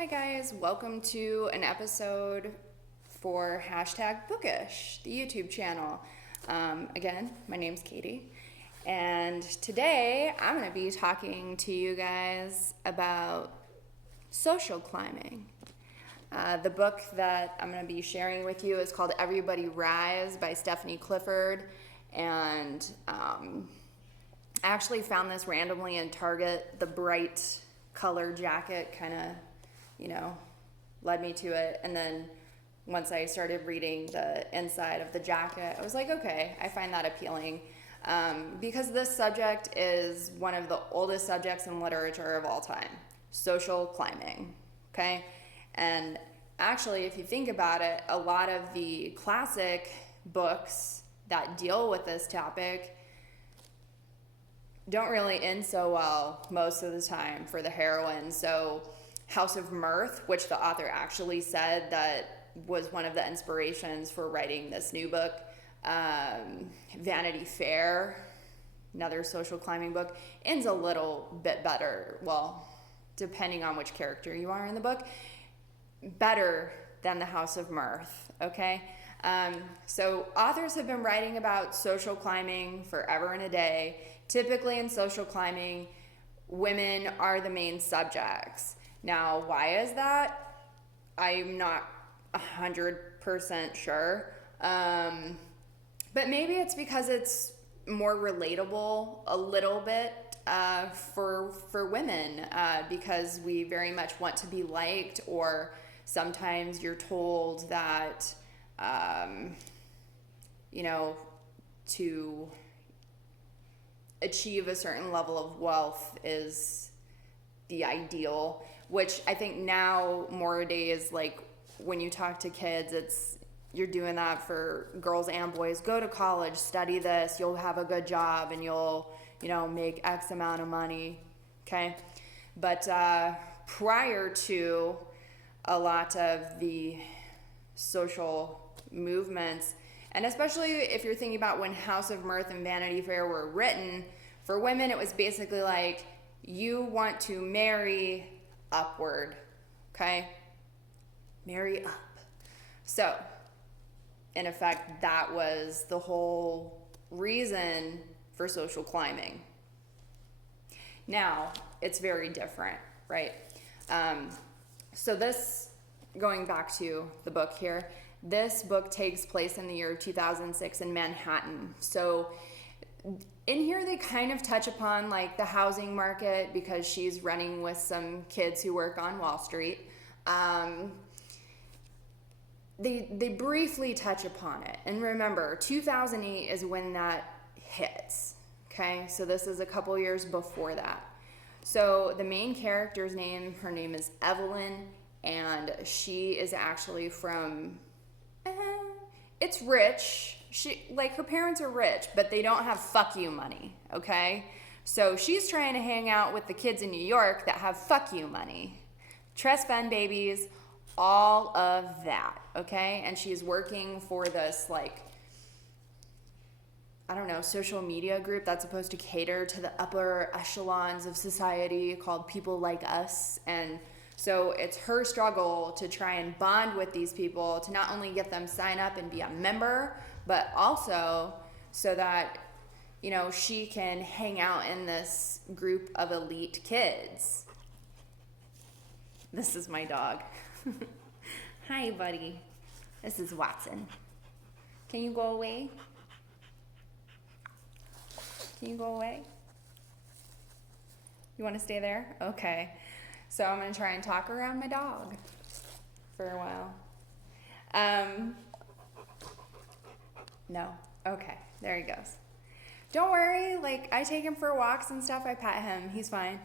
Hi guys, welcome to an episode for #Bookish, the YouTube channel. Again, my name's Katie, and today I'm going to be talking to you guys about social climbing. The book that I'm going to be sharing with you is called Everybody Rise by Stephanie Clifford, and I actually found this randomly in Target. The bright color jacket kind of led me to it. And then once I started reading the inside of the jacket, I was like, okay, I find that appealing. Because this subject is one of the oldest subjects in literature of all time, social climbing, okay? And actually, if you think about it, a lot of the classic books that deal with this topic don't really end so well most of the time for the heroine. So House of Mirth, which the author actually said that was one of the inspirations for writing this new book. Vanity Fair, another social climbing book, ends a little bit better. Well, depending on which character you are in the book, better than the House of Mirth, okay? So authors have been writing about social climbing forever and a day. Typically in social climbing, women are the main subjects. Now, why is that? I'm not 100% sure. But maybe it's because it's more relatable a little bit for women because we very much want to be liked, or sometimes you're told that, to achieve a certain level of wealth is the ideal, which I think now more days, like when you talk to kids, you're doing that for girls and boys. Go to college, study this, you'll have a good job, and you'll, make X amount of money, okay? But prior to a lot of the social movements, and especially if you're thinking about when House of Mirth and Vanity Fair were written, for women it was basically like, you want to marry upward, okay? Marry up. So, in effect, that was the whole reason for social climbing. Now, it's very different, right? So this, going back to the book here, this book takes place in the year 2006 in Manhattan. So in here they kind of touch upon like the housing market because she's running with some kids who work on Wall Street. They briefly touch upon it. And remember, 2008 is when that hits, okay? So this is a couple years before that. So the main character's name, her name is Evelyn, and she is actually from, it's rich. Her parents are rich, but they don't have fuck you money, okay? So she's trying to hang out with the kids in New York that have fuck you money. Trust fund babies, all of that, okay? And she's working for this, social media group that's supposed to cater to the upper echelons of society called People Like Us. And so it's her struggle to try and bond with these people to not only get them sign up and be a member, but also so that, she can hang out in this group of elite kids. This is my dog. Hi, buddy. This is Watson. Can you go away? Can you go away? You want to stay there? Okay. So I'm going to try and talk around my dog for a while. No. Okay. There he goes. Don't worry. I take him for walks and stuff. I pet him. He's fine.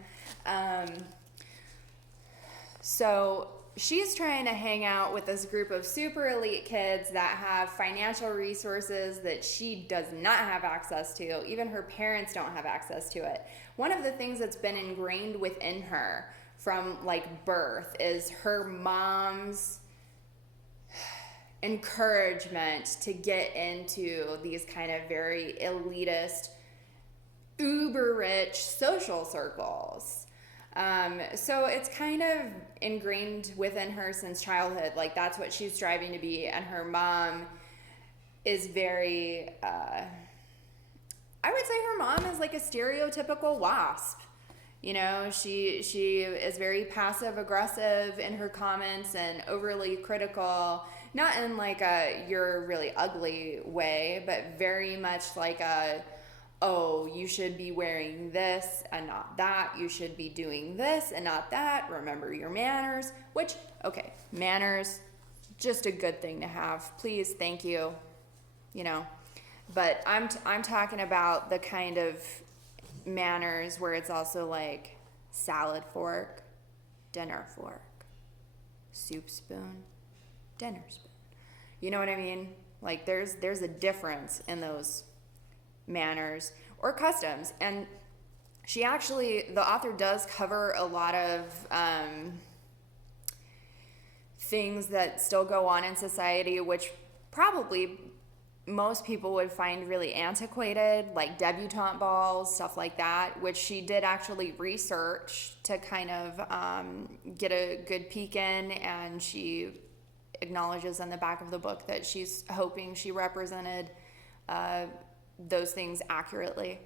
So she's trying to hang out with this group of super elite kids that have financial resources that she does not have access to. Even her parents don't have access to it. One of the things that's been ingrained within her from birth is her mom's encouragement to get into these kind of very elitist, uber rich social circles. So it's kind of ingrained within her since childhood. Like, that's what she's striving to be. And her mom is very, I would say her mom is like a stereotypical WASP. You know, she is very passive aggressive in her comments and overly critical, not in like a you're really ugly way, but very much like a, oh, you should be wearing this and not that. You should be doing this and not that. Remember your manners, which, okay, manners, just a good thing to have. Please, thank you, you know. But I'm talking about the kind of manners where it's also like salad fork, dinner fork, soup spoon, dinner spoon. You know what I mean? Like there's a difference in those manners or customs. And she actually, the author does cover a lot of things that still go on in society, which probably most people would find really antiquated, like debutante balls, stuff like that, which she did actually research to kind of get a good peek in, and she acknowledges in the back of the book that she's hoping she represented those things accurately.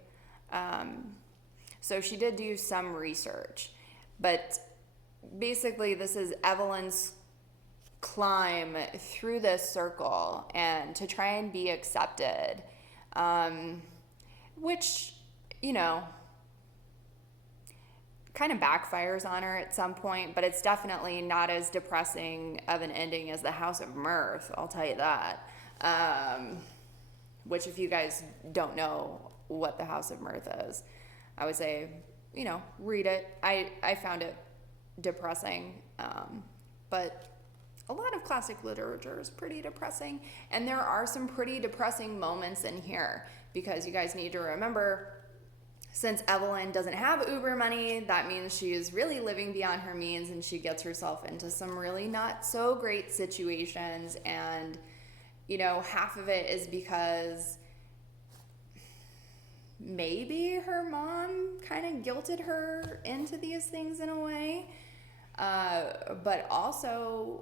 So she did do some research, but basically this is Evelyn's climb through this circle and to try and be accepted, which, you know, kind of backfires on her at some point, but it's definitely not as depressing of an ending as the House of Mirth, I'll tell you that. Which, if you guys don't know what the House of Mirth is, I would say, you know, read it. I found it depressing, but a lot of classic literature is pretty depressing, and there are some pretty depressing moments in here, because you guys need to remember, since Evelyn doesn't have Uber money, that means she is really living beyond her means, and she gets herself into some really not so great situations. And, you know, half of it is because maybe her mom kind of guilted her into these things in a way, but also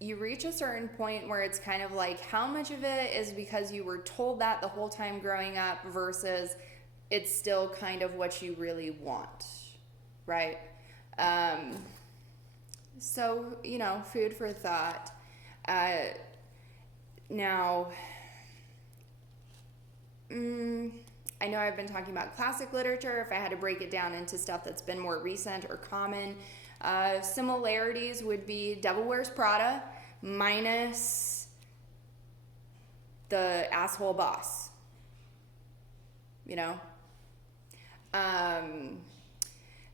you reach a certain point where it's kind of like, how much of it is because you were told that the whole time growing up versus it's still kind of what you really want, right? So, you know, food for thought. Now, I know I've been talking about classic literature. If I had to break it down into stuff that's been more recent or common, similarities would be Devil Wears Prada minus the asshole boss, you know?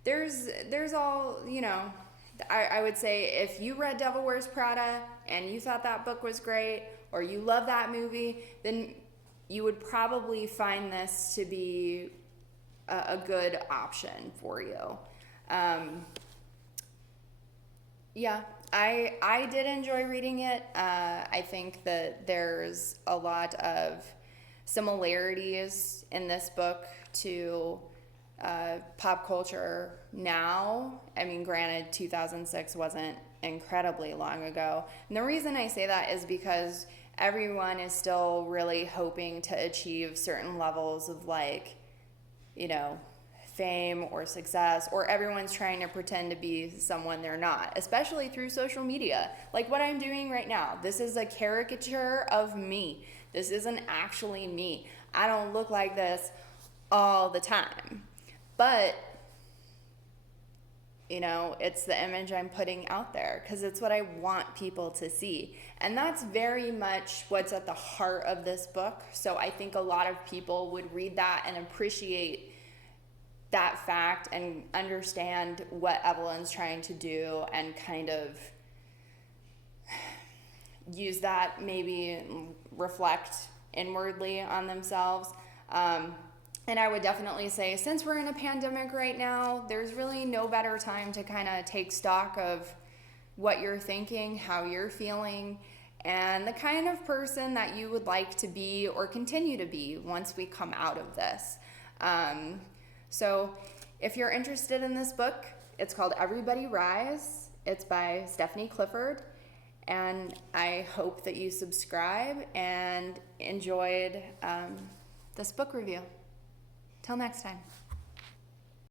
There's all, you know, I would say if you read Devil Wears Prada and you thought that book was great, or you love that movie, then you would probably find this to be a good option for you. Yeah, I did enjoy reading it. I think that there's a lot of similarities in this book to pop culture now. I mean, granted, 2006 wasn't incredibly long ago. And the reason I say that is because everyone is still really hoping to achieve certain levels of, like, you know, fame or success, or everyone's trying to pretend to be someone they're not, especially through social media. Like what I'm doing right now. This is a caricature of me. This isn't actually me. I don't look like this all the time. But, you know, it's the image I'm putting out there because it's what I want people to see. And that's very much what's at the heart of this book. So I think a lot of people would read that and appreciate that fact and understand what Evelyn's trying to do and kind of use that, maybe reflect inwardly on themselves. And I would definitely say, since we're in a pandemic right now, there's really no better time to kind of take stock of what you're thinking, how you're feeling, and the kind of person that you would like to be or continue to be once we come out of this. So If you're interested in this book, it's called Everybody Rise. It's by Stephanie Clifford. And I hope that you subscribe and enjoyed this book review. Till next time.